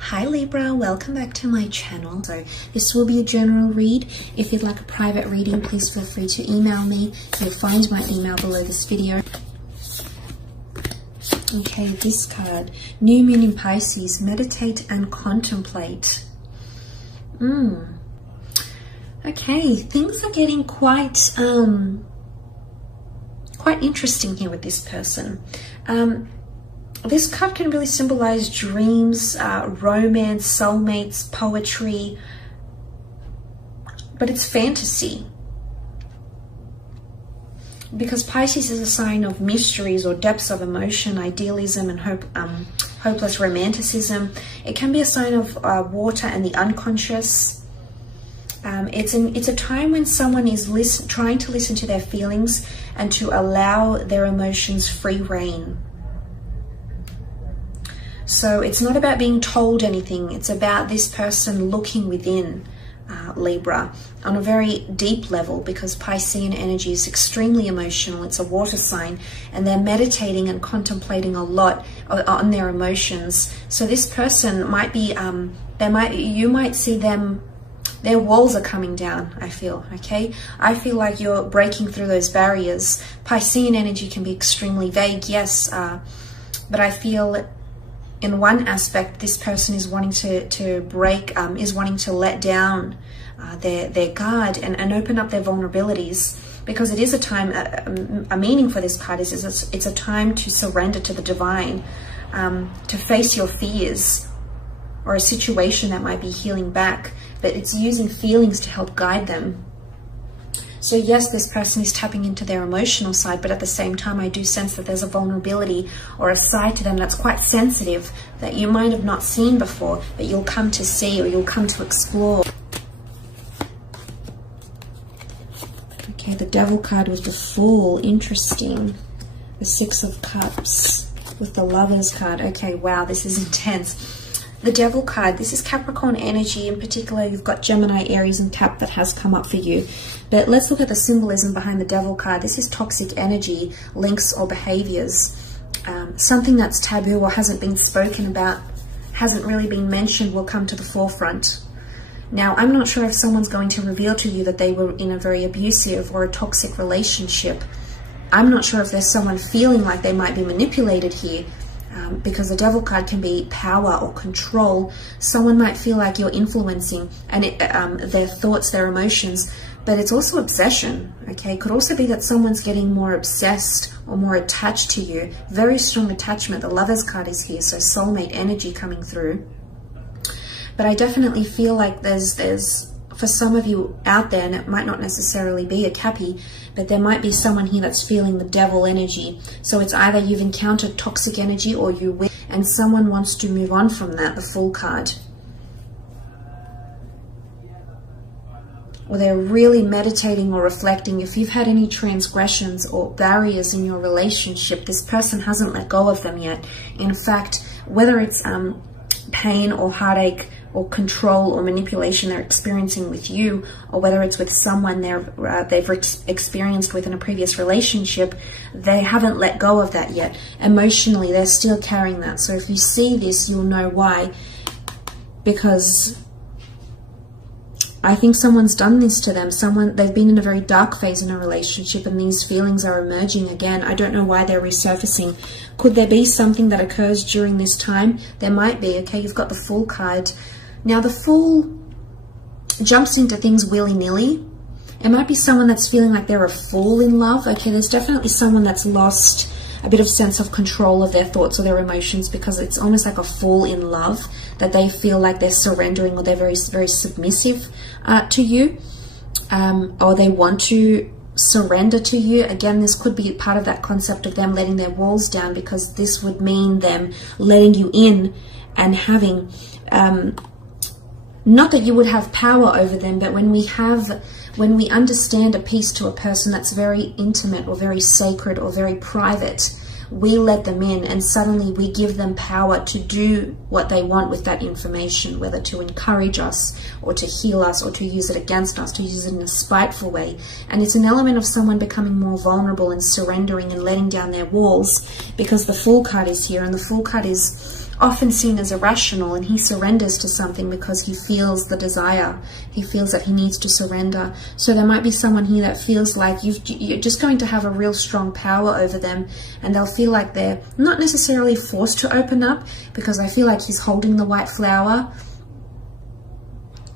Hi Libra, welcome back to my channel. So this will be a general read. If you'd like a private reading, please feel free to email me. You'll find my email below this video. Okay, this card, New Moon in Pisces, meditate and contemplate. Okay, things are getting quite interesting here with this person. This card can really symbolize dreams, romance, soulmates, poetry, but it's fantasy. Because Pisces is a sign of mysteries or depths of emotion, idealism, and hopeless romanticism. It can be a sign of water and the unconscious. It's a time when someone is trying to listen to their feelings and to allow their emotions free rein. So it's not about being told anything. It's about this person looking within, Libra, on a very deep level, because Piscean energy is extremely emotional. It's a water sign, and they're meditating and contemplating a lot on their emotions. So this person might be, you might see them, their walls are coming down, I feel, okay? I feel like you're breaking through those barriers. Piscean energy can be extremely vague, yes, but I feel in one aspect, this person is wanting to break, is wanting to let down their guard and open up their vulnerabilities, because it is a time, a meaning for this card is it's a time to surrender to the divine, to face your fears or a situation that might be healing back, but it's using feelings to help guide them. So yes, this person is tapping into their emotional side, but at the same time, I do sense that there's a vulnerability or a side to them that's quite sensitive that you might have not seen before, but you'll come to see or you'll come to explore. Okay, the Devil card with the Fool, interesting. The Six of Cups with the Lovers card. Okay, wow, this is intense. The Devil card, this is Capricorn energy. In particular, you've got Gemini, Aries, and Cap that has come up for you. But let's look at the symbolism behind the Devil card. This is toxic energy, links or behaviors. Something that's taboo or hasn't been spoken about, hasn't really been mentioned, will come to the forefront. Now, I'm not sure if someone's going to reveal to you that they were in a very abusive or a toxic relationship. I'm not sure if there's someone feeling like they might be manipulated here. Because the Devil card can be power or control. Someone might feel like you're influencing and their thoughts, their emotions, but it's also obsession, okay? It could also be that someone's getting more obsessed or more attached to you. Very strong attachment. The Lovers card is here, so soulmate energy coming through. But I definitely feel like there's for some of you out there, and it might not necessarily be a Cappy, but there might be someone here that's feeling the Devil energy. So it's either you've encountered toxic energy or you will, and someone wants to move on from that, the Fool card. Or they're really meditating or reflecting. If you've had any transgressions or barriers in your relationship, this person hasn't let go of them yet. In fact, whether it's pain or heartache or control or manipulation they're experiencing with you, or whether it's with someone they've experienced with in a previous relationship, they haven't let go of that yet. Emotionally, they're still carrying that. So if you see this, you'll know why. Because I think someone's done this to them. They've been in a very dark phase in a relationship, and these feelings are emerging again. I don't know why they're resurfacing. Could there be something that occurs during this time? There might be. Okay, you've got the Fool card. Now, the Fool jumps into things willy-nilly. It might be someone that's feeling like they're a fool in love. Okay, there's definitely someone that's lost a bit of sense of control of their thoughts or their emotions, because it's almost like a fool in love, that they feel like they're surrendering or they're very, very submissive to you, or they want to surrender to you. Again, this could be part of that concept of them letting their walls down, because this would mean them letting you in and having not that you would have power over them, but when we understand a piece to a person that's very intimate or very sacred or very private, we let them in, and suddenly we give them power to do what they want with that information, whether to encourage us or to heal us or to use it against us, to use it in a spiteful way. And it's an element of someone becoming more vulnerable and surrendering and letting down their walls, because the Fool card is here, and the Fool card is often seen as irrational, and he surrenders to something because he feels the desire. He feels that he needs to surrender. So there might be someone here that feels like you're just going to have a real strong power over them, and they'll feel like they're not necessarily forced to open up, because I feel like he's holding the white flower.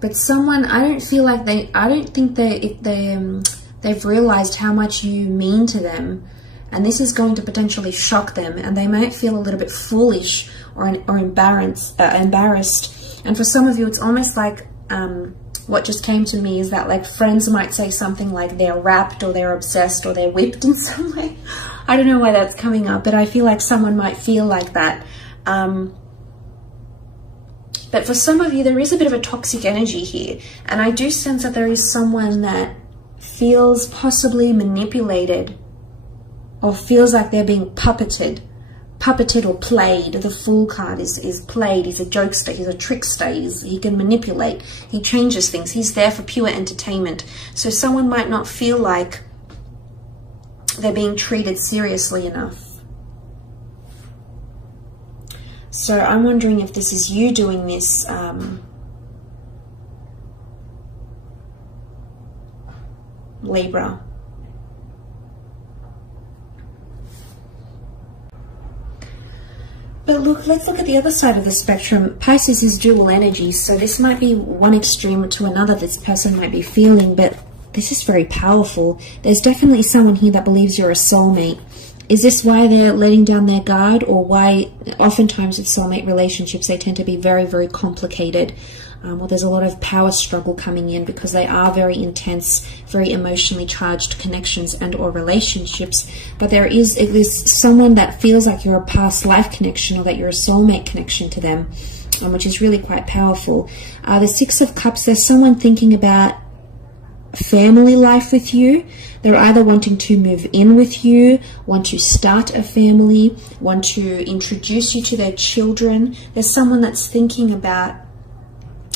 But someone, I don't think they've realized how much you mean to them, and this is going to potentially shock them, and they might feel a little bit foolish or embarrassed. And for some of you, it's almost like what just came to me is that, like, friends might say something like they're wrapped or they're obsessed or they're whipped in some way. I don't know why that's coming up, but I feel like someone might feel like that. But for some of you, there is a bit of a toxic energy here. And I do sense that there is someone that feels possibly manipulated, or feels like they're being puppeted or played. The Fool card is played. He's a jokester. He's a trickster. He can manipulate. He changes things. He's there for pure entertainment. So someone might not feel like they're being treated seriously enough. So I'm wondering if this is you doing this. Libra. But look, let's look at the other side of the spectrum. Pisces is dual energy, so this might be one extreme to another this person might be feeling, but this is very powerful. There's definitely someone here that believes you're a soulmate. Is this why they're letting down their guard, or why oftentimes with soulmate relationships they tend to be very, very complicated? Well, there's a lot of power struggle coming in because they are very intense, very emotionally charged connections and or relationships. But there is someone that feels like you're a past life connection, or that you're a soulmate connection to them, which is really quite powerful. The Six of Cups, there's someone thinking about family life with you. They're either wanting to move in with you, want to start a family, want to introduce you to their children. There's someone that's thinking about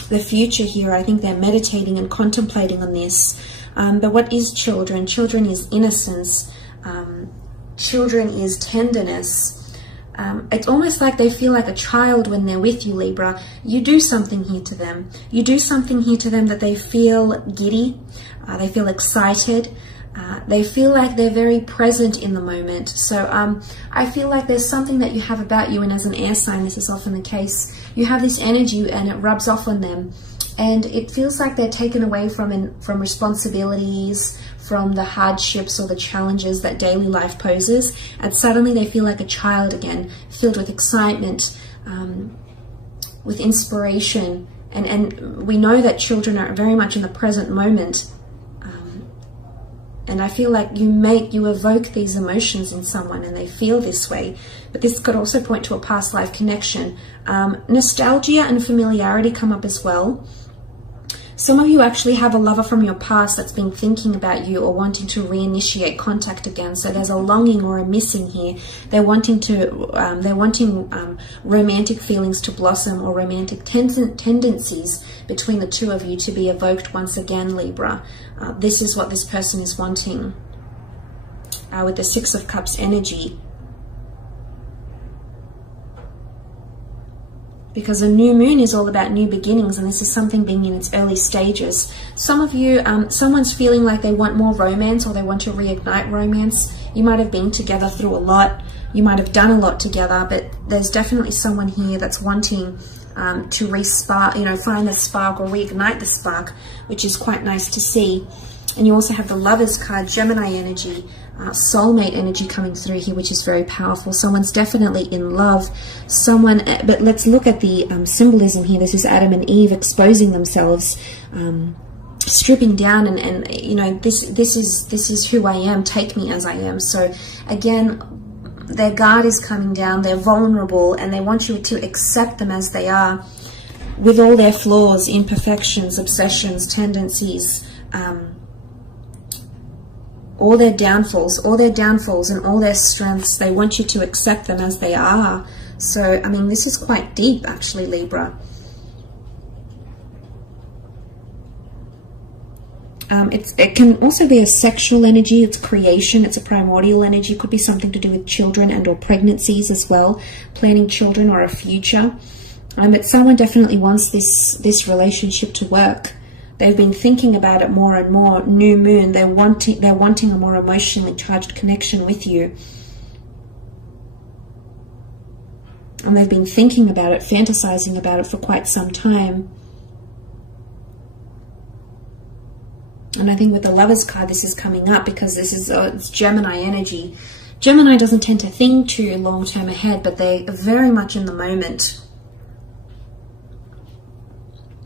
the future here. I think they're meditating and contemplating on this. But what is children? Children is innocence. Children is tenderness. It's almost like they feel like a child when they're with you, Libra. You do something here to them. You do something here to them that they feel giddy. They feel excited. They feel like they're very present in the moment. So I feel like there's something that you have about you, and as an air sign, this is often the case. You have this energy and it rubs off on them, and it feels like they're taken away from responsibilities, from the hardships or the challenges that daily life poses, and suddenly they feel like a child again, filled with excitement, with inspiration. And we know that children are very much in the present moment. And I feel like you evoke these emotions in someone and they feel this way. But this could also point to a past life connection. Nostalgia and familiarity come up as well. Some of you actually have a lover from your past that's been thinking about you or wanting to reinitiate contact again. So there's a longing or a missing here. They're wanting romantic feelings to blossom, or romantic tendencies between the two of you to be evoked once again, Libra. This is what this person is wanting with the Six of Cups energy. Because a new moon is all about new beginnings, and this is something being in its early stages. Some of you, someone's feeling like they want more romance, or they want to reignite romance. You might have been together through a lot. You might have done a lot together, but there's definitely someone here that's wanting to find the spark or reignite the spark, which is quite nice to see. And you also have the Lovers card, Gemini energy, soulmate energy coming through here, which is very powerful. Someone's definitely in love. But let's look at the symbolism here. This is Adam and Eve exposing themselves, stripping down, and this is who I am. Take me as I am. So again, their guard is coming down. They're vulnerable, and they want you to accept them as they are, with all their flaws, imperfections, obsessions, tendencies. All their downfalls, and all their strengths. They want you to accept them as they are. So, I mean, this is quite deep, actually, Libra. It can also be a sexual energy. It's creation. It's a primordial energy. It could be something to do with children and or pregnancies as well, planning children or a future. But someone definitely wants this relationship to work. They've been thinking about it more and more. New moon. They're wanting a more emotionally charged connection with you. And they've been thinking about it, fantasizing about it for quite some time. And I think with the Lovers card, this is coming up because this is it's Gemini energy. Gemini doesn't tend to think too long-term ahead, but they are very much in the moment.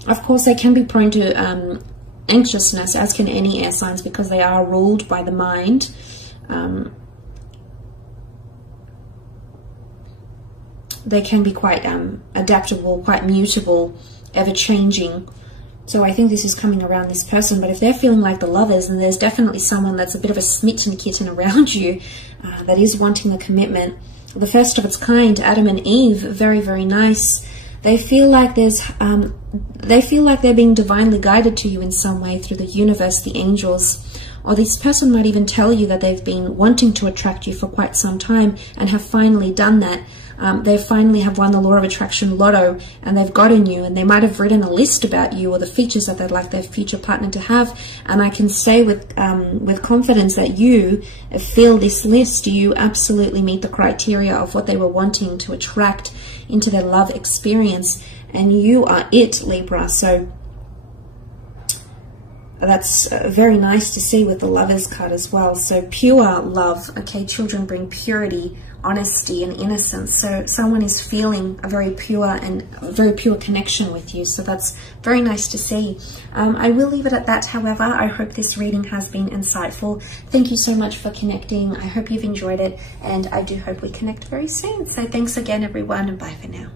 Of course, they can be prone to anxiousness, as can any air signs, because they are ruled by the mind. They can be quite adaptable, quite mutable, ever-changing. So I think this is coming around this person. But if they're feeling like the Lovers, then there's definitely someone that's a bit of a smitten kitten around you that is wanting a commitment. The first of its kind, Adam and Eve, very, very nice. They feel like they're being divinely guided to you in some way through the universe, the angels. Or this person might even tell you that they've been wanting to attract you for quite some time and have finally done that. They finally have won the law of attraction lotto and they've gotten you, and they might have written a list about you or the features that they'd like their future partner to have. And I can say with confidence that you fill this list. You absolutely meet the criteria of what they were wanting to attract into their love experience, and you are it, Libra. So that's very nice to see with the Lovers card as well. So pure love. Okay, children bring purity, honesty and innocence. So someone is feeling a very pure connection with you. So that's very nice to see. I will leave it at that. However, I hope this reading has been insightful. Thank you so much for connecting. I hope you've enjoyed it, and I do hope we connect very soon. So thanks again, everyone, and bye for now.